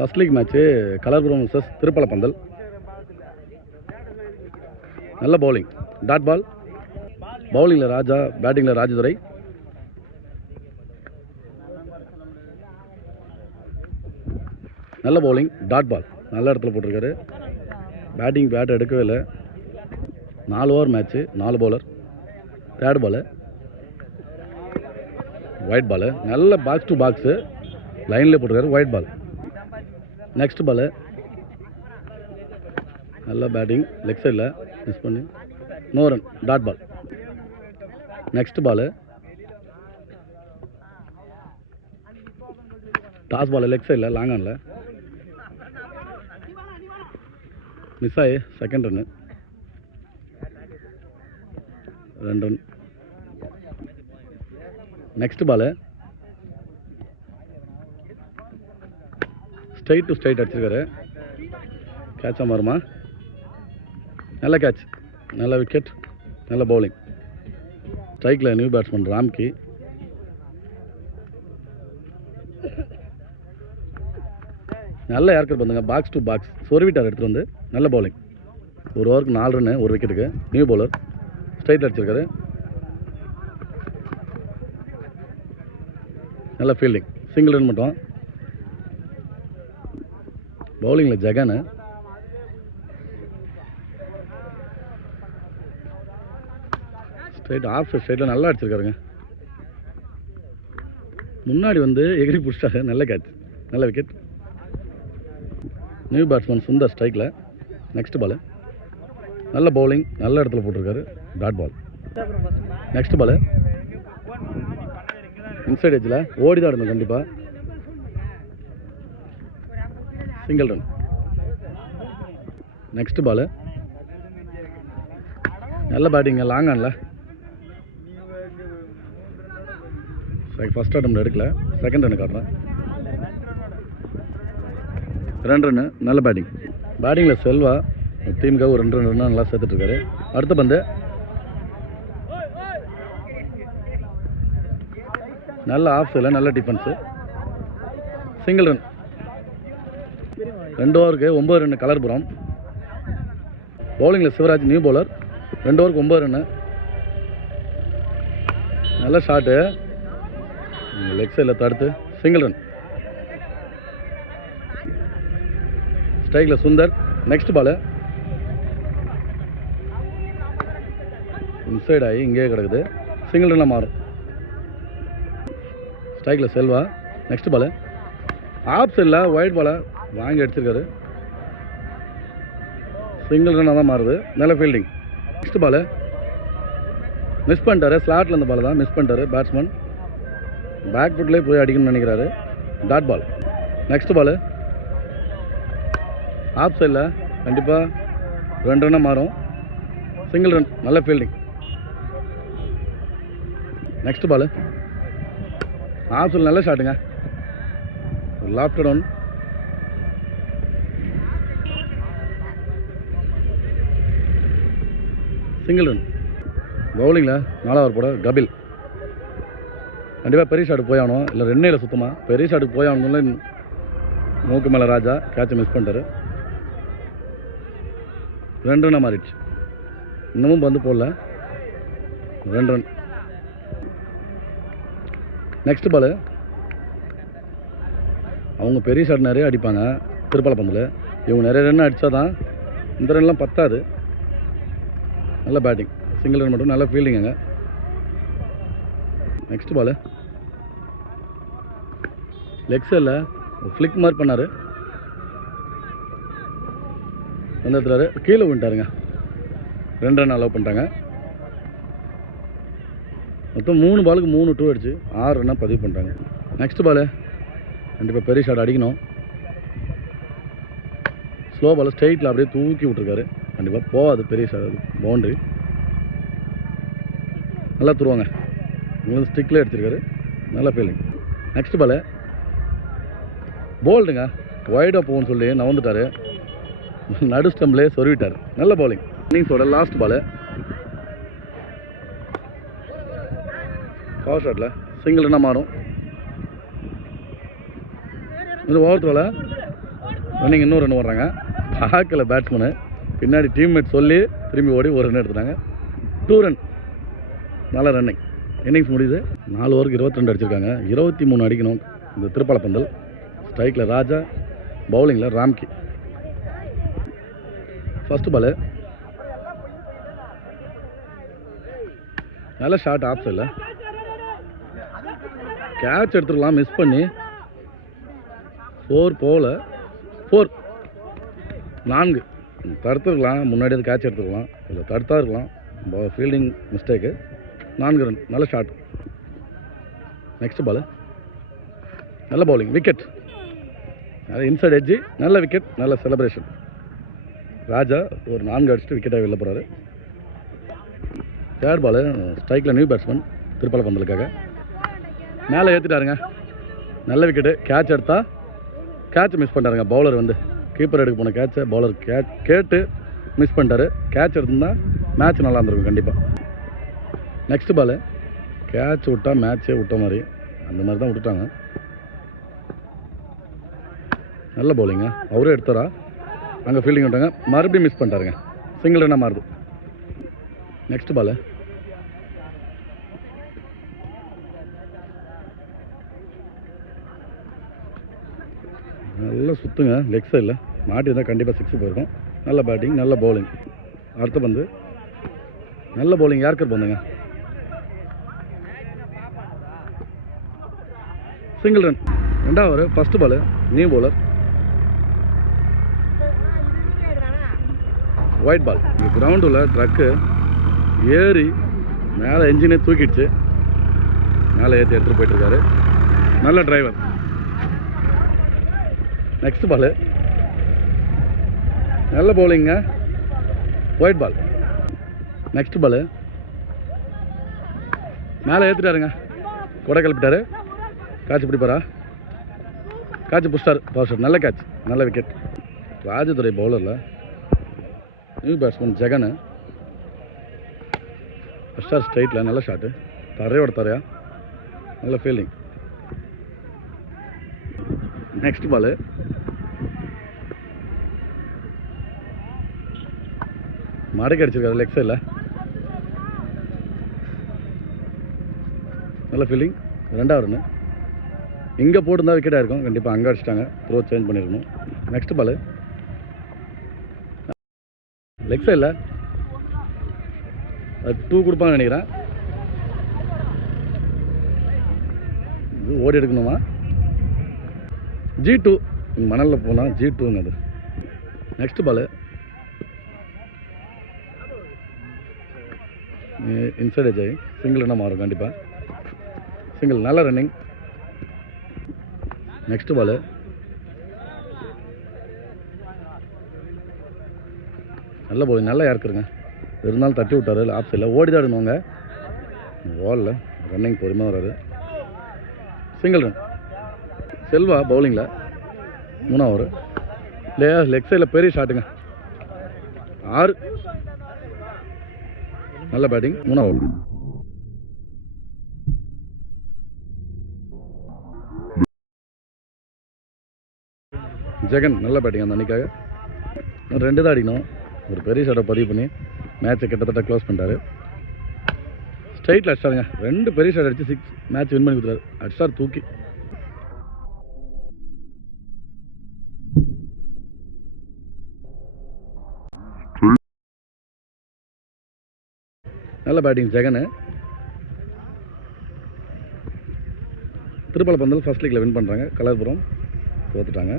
First league match கலர்புரம் vs திருப்பலப்பந்தல். நல்ல பவுலிங், டாட் பால். பவுலிங்கில் ராஜா, பேட்டிங்கில் ராஜதுரை. நல்ல பவுலிங், டாட் பால். நல்ல இடத்துல போட்டிருக்காரு. பேட் எடுக்கவே இல்லை. 4 over match, 4 bowler. Third ball wide ball. நல்ல பாக்ஸ் டு பாக்ஸு லைன்லேயே போட்டிருக்காரு. White ball. நெக்ஸ்ட் பாலு நல்ல பேட்டிங், லெக் சைடில் மிஸ் பண்ணி no run, dot ball. Next ball toss ball, leg சைடில் லாங் ஆனில் மிஸ் ஆகி second run, 2 run. Next ball straight to straight அடிச்சிருக்காரு. கேட்சா மாறுமா? நல்ல கேட்ச், நல்ல விக்கெட், நல்ல பவுலிங். ஸ்ட்ரைக்கில் நியூ பேட்ஸ்மேன் ராம்கி. நல்ல ஏர்கர் பந்துங்க, பாக்ஸ் டு பாக்ஸ் சொருவிட்டார் எடுத்துகிட்டு வந்து. நல்ல பவுலிங். ஒரு ஓவருக்கு 4 ரன்னு, ஒரு விக்கெட்டுக்கு. நியூ பவுலர் ஸ்ட்ரைட் அடிச்சிருக்காரு. நல்ல ஃபீல்டிங், சிங்கிள் ரன் மட்டும். பவுலிங்கில் ஜெகன். ஸ்ட்ரைட் ஆஃப் ஸ்ட்ரைட்டில் நல்லா அடிச்சிருக்காருங்க. முன்னாடி வந்து எகிரி பிடிச்சிட்டாரு. நல்ல கேட்ச், நல்ல விக்கெட். நியூ பேட்ஸ்மேன் சுந்தர் ஸ்ட்ரைக்கில். நெக்ஸ்ட் பாலு நல்ல பவுலிங், நல்ல இடத்துல போட்டிருக்காரு. Dot ball. Next ball inside எட்ஜில் ஓடி தான் இருந்தோம் கண்டிப்பாக. Single run. நெக்ஸ்ட் பாலு நல்ல பேட்டிங்க, லாங் ஆனில். ஃபர்ஸ்ட் அட்டெம்ப்ட் எடுக்கல, செகண்ட் ரன் காட்டுறேன். 2 ரன்னு, நல்ல பேட்டிங். பேட்டிங்கில் செல்வா டீமுக்காக ஒரு 2 ரன் நல்லா சேர்த்துட்ருக்காரு. அடுத்த பந்து நல்ல ஆஃப் சைடில் நல்ல டிஃபென்ஸு, சிங்கிள் ரன். 2 ஓவருக்கு 9 ரன்னு கலர்புரம். பவுலிங்கில் சிவராஜ் நியூ பவுலர். 2 ஓவருக்கு 9 ரன்னு. நல்ல ஷாட்டு, லெக் சைடில் தடுத்து சிங்கிள் ரன். ஸ்ட்ரைக்கில் சுந்தர். நெக்ஸ்ட் பாலு இன்சைட் ஆகி இங்கேயே கிடக்குது. சிங்கிள் ரன்னாக மாறும். ஸ்ட்ரைக்கில் செல்வா. நெக்ஸ்ட் பாலு ஆஃப் சைடில் ஒயிட் பாலை வாங்கி அடிச்சிருக்காரு. சிங்கிள் ரன்னாக தான் மாறுது. நல்ல ஃபீல்டிங். நெக்ஸ்ட் பாலு மிஸ் பண்ணிட்டாரு. ஸ்லாட்டில் இருந்த பால் தான் மிஸ் பண்ணிட்டாரு பேட்ஸ்மேன். பேக் ஃபுட்லேயே போய் அடிக்கணும்னு நினைக்கிறாரு. Dot ball. Next ball off சைடில் கண்டிப்பாக 2 ரன்னாக மாறும். சிங்கிள் ரன், நல்ல ஃபீல்டிங். நெக்ஸ்ட் பாலு ஆஃப் சைடில் நல்ல ஷாட்டுங்க, லாஃப்டட் ஒன். Single run. பவுலிங்கில் 4வது ஓவர் போட கபில். கண்டிப்பாக பெரிய ஷாட்டுக்கு போய் ஆகணும், இல்லை 2 இல்லை சுத்தமாக பெரிய ஷாட்டுக்கு போய் ஆகணும்ல. மூக்கு மேலே ராஜா கேட்சை மிஸ் பண்ணிட்டாரு. 2 ரன்னாக மாறிடுச்சு. இன்னமும் பந்து போடல. 2 ரன். நெக்ஸ்ட் பாலு அவங்க பெரிய ஷாட் நிறைய அடிப்பாங்க திருப்பலப்பந்தில். இவங்க நிறைய ரன் அடித்தா தான், இந்த ரன்லாம் பத்தாது. நல்ல பேட்டிங், சிங்கிள் ரன் மட்டும். நல்ல ஃபீல்டிங்க. நெக்ஸ்ட் பாலு லெக் சைடில் ஃப்ளிக் மார்க் பண்ணார். வந்து எடுத்துறாரு, கீழே விட்டாருங்க. 2 ரன் அலோவ் பண்ணிட்டாங்க. மொத்தம் 3 பாலுக்கு 3 2 அடிச்சு 6 ரன்னாக பதிவு பண்ணிட்டாங்க. நெக்ஸ்ட் பாலு கண்டிப்பாக பெரிய ஷாட் அடிக்கணும். ஸ்லோ பால் ஸ்ட்ரைட்டில் அப்படியே தூக்கி விட்ருக்காரு. கண்டிப்பாக போகாது பெரிய ஷாட், பவுண்ட்ரி. நல்லா தருவாங்க. இங்கே ஸ்டிக்கில் அடிச்சிருக்காரு. நல்ல ஃபீல்டிங். நெக்ஸ்ட் பாலு போல்டுங்க, ஒய்டாக போகும்னு சொல்லி நவந்துட்டார். நடு ஸ்டம்ப்லேயே சொருவிட்டார். நல்ல பவுலிங். இன்னிங்ஸோட லாஸ்ட் பாலு பவர் ஷாட்டில் சிங்கிள் ரன்னாக மாறும். இந்த ஓவர் த்ரோவில் ரன்னிங் இன்னும் ரன் வர்றாங்க. பார்க்கல பேட்ஸ்மேனு, பின்னாடி டீம்மேட் சொல்லி திரும்பி ஓடி ஒரு ரன் எடுத்துட்டாங்க. 2 ரன். நல்ல ரன்னிங். இன்னிங்ஸ் முடியுது. 4 ஓவருக்கு 22 அடிச்சிருக்காங்க. 23 அடிக்கணும். இந்த திருப்பாலப்பந்தல். ஸ்ட்ரைக்கில் ராஜா, பவுலிங்கில் ராம்கி. ஃபஸ்ட்டு பாலு நல்ல ஷாட் ஆஃப் சைடில். கேட்ச் எடுத்துருக்கலாம், மிஸ் பண்ணி 4 போகல. 4 4 தடுத்துருக்கலாம். முன்னாடி அது கேட்ச் எடுத்துருக்கலாம், இல்லை தடுத்தா இருக்கலாம். Fielding mistake. 4 ரன். நல்ல ஷாட். நெக்ஸ்ட் பால் நல்ல பவுலிங், விக்கெட். அது இன்சைட் எட்ஜி, நல்ல விக்கெட், நல்ல செலிப்ரேஷன். ராஜா ஒரு 4 அடிச்சுட்டு விக்கெட்டாக வெளில போகிறாரு. தேர்ட் பால் ஸ்ட்ரைக்கில் நியூ பேட்ஸ்மேன் திருப்பாலப்பந்தலுக்காக மேலே ஏற்றிட்டாருங்க. நல்ல விக்கெட்டு. கேட்ச் எடுத்தா கேட்ச் மிஸ் பண்ணிட்டாருங்க. பவுலர் வந்து கீப்பர் எடுக்க போன கேட்சை பவுலர் கேட்டு மிஸ் பண்ணிட்டாரு. கேட்ச் எடுத்திருந்தா மேட்ச் நல்லா இருந்திருக்கும் கண்டிப்பாக. நெக்ஸ்ட் பால் கேட்ச் விட்டா மேட்ச்சே விட்ட மாதிரி, அந்த மாதிரி தான் விட்டுட்டாங்க. நல்ல பவுலிங்க. அவரே எடுத்தாரா, அங்கே ஃபீல்டிங் விட்டாங்க, மறுபடியும் மிஸ் பண்ணிட்டாருங்க. சிங்கிள் ரன்னாக மாறுது. நெக்ஸ்ட் பால் நல்லா சுற்றுங்க. லெக் சைடில் மாட்டி இருந்தால் கண்டிப்பாக 6 போயிருக்கும். நல்ல பேட்டிங், நல்ல பவுலிங். அடுத்த பந்து நல்ல பவுலிங். யார்கர் பந்துங்க, சிங்கிள் ரன். 2வது over first ball new bowler wide ball. கிரவுண்டில் ட்ரக்கு ஏறி மேலே என்ஜினே தூக்கிடுச்சு. மேலே ஏற்றி எடுத்துகிட்டு போயிட்டுருக்காரு. நல்ல டிரைவர். நெக்ஸ்ட் பால் நல்ல பவுலிங்க, ஒயிட் பால். நெக்ஸ்ட் பால் மேலே ஏற்றிட்டாருங்க, கொடை கிளப்பிட்டாரு. கேட்ச் பிடிப்பாரா, கேட்ச் புடிச்சிட்டார். பவர் நல்ல கேட்ச், நல்ல விக்கெட். ராஜதுரை பவுலரில் நியூ பேட்ஸ்மேன் ஜெகன். ஃபஸ்ட்டார் ஸ்ட்ரைட்டில் நல்ல ஷாட்டு, தரையோட தரையா, நல்ல ஃபீல்டிங். நெக்ஸ்ட் பால் மடக்கி அடிச்சிருக்காரு லெக் சைடில். நல்ல ஃபீல்டிங். 2வது ரன்னு. இங்கே போட்டுருந்தா விக்கெட்டாக இருக்கும் கண்டிப்பாக. அங்கே அடிச்சிட்டாங்க, த்ரோ சேஞ்ச் பண்ணியிருக்கணும். நெக்ஸ்ட் பால் லெக் சைடில் 2 கொடுப்பாங்கன்னு நினைக்கிறேன். இது ஓடி எடுக்கணுமா, G2 மணலில் போனால் G2ங்க அது. நெக்ஸ்ட் பால் இன்சைட் எட்ஜ் ஆகி சிங்கிள் ரன்னாக மாறும் கண்டிப்பாக. சிங்கிள். நல்ல ரன்னிங். நெக்ஸ்ட் பால் நல்ல பவுலிங், நல்லா யாருக்குருங்க. இருந்தாலும் தட்டி விட்டாரு. ஆஃப் சைடில் ஓடி தான் எடுக்கணுங்க. பாலில் ரன்னிங் பொறுமையாக வராது. Single run. செல்வா பவுலிங்கில் 3வது ஓவர். லெக் சைடில் பெரிய ஷாட்டுங்க. 6. நல்ல பேட்டிங். 3வது ஓவர். ஜெகன் நல்ல பேட்டிங். அந்த அன்றைக்காக 2 தான் அடிக்கணும். ஒரு பெரிய ஷாட்டை பதிவு பண்ணி மேட்சை கிட்டத்தட்ட க்ளோஸ் பண்ணிட்டாரு. ஸ்ட்ரைட்டில் அடிச்சாருங்க. 2 பெரிய ஷாட் அடித்து 6 மேட்ச் வின் பண்ணி கொடுத்தாரு. அடிச்சார் தூக்கி. நல்ல பேட்டிங் ஜெகனு. திருப்பாலப்பந்தல் ஃபர்ஸ்ட் லீக்கில் வின் பண்ணுறாங்க. கலர்புரம் தோத்துட்டாங்க.